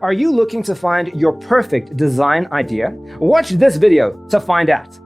Are you looking to find your perfect design idea? Watch this video to find out.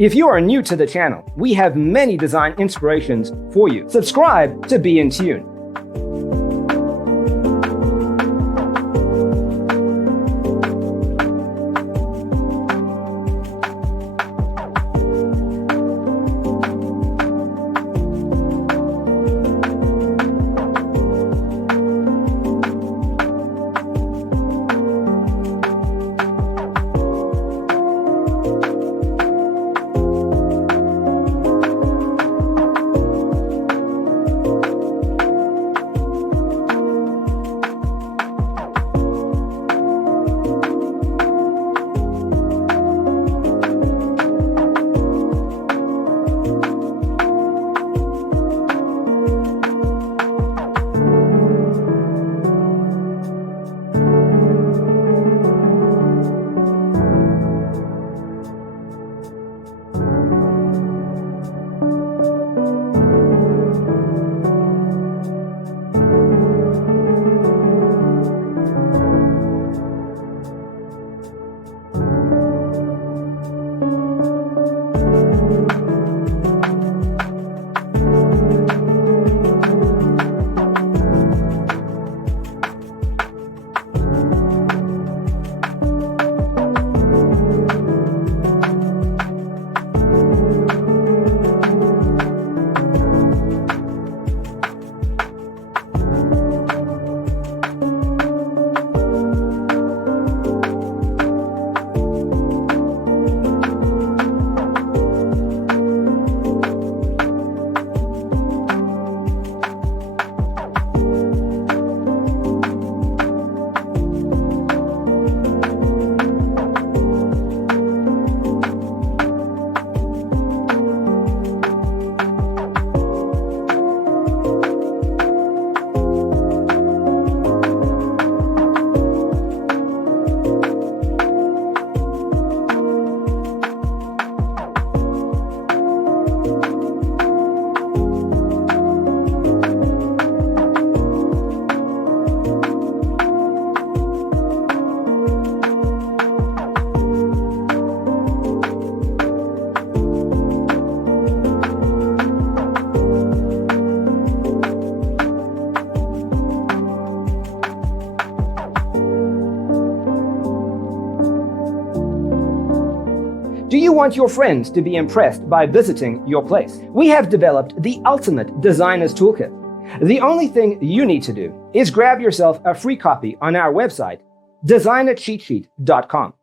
If you are new to the channel, we have many design inspirations for you. Subscribe to be in tune. Do you want your friends to be impressed by visiting your place? We have developed the ultimate designer's toolkit. The only thing you need to do is grab yourself a free copy on our website, designercheatsheet.com.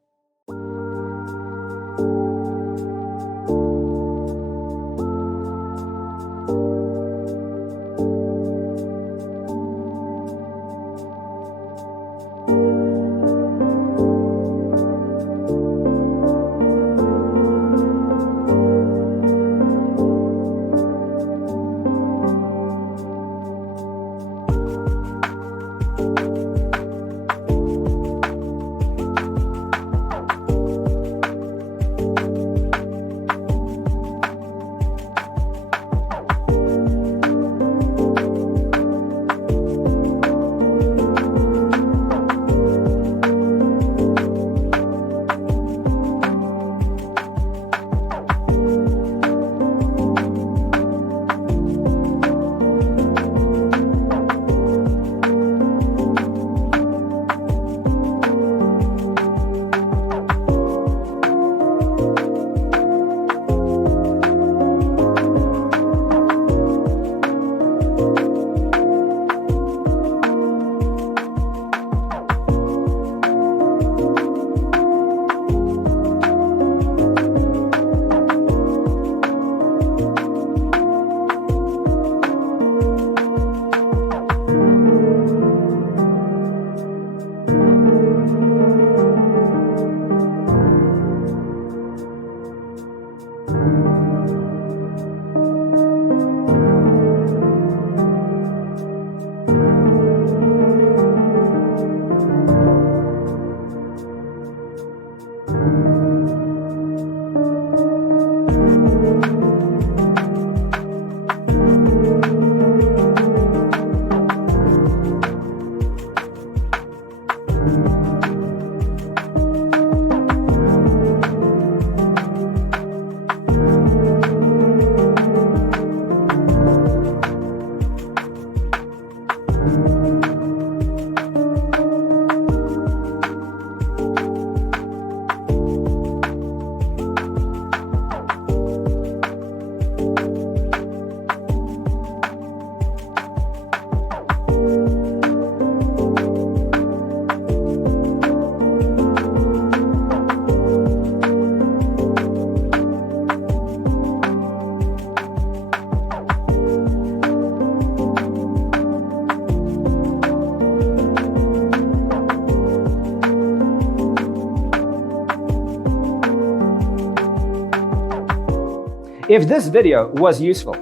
If this video was useful,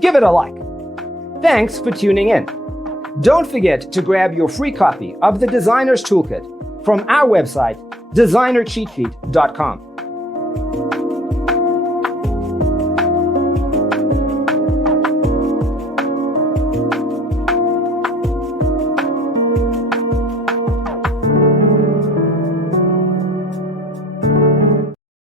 give it a like. Thanks for tuning in. Don't forget to grab your free copy of the Designer's Toolkit from our website, designercheatsheet.com.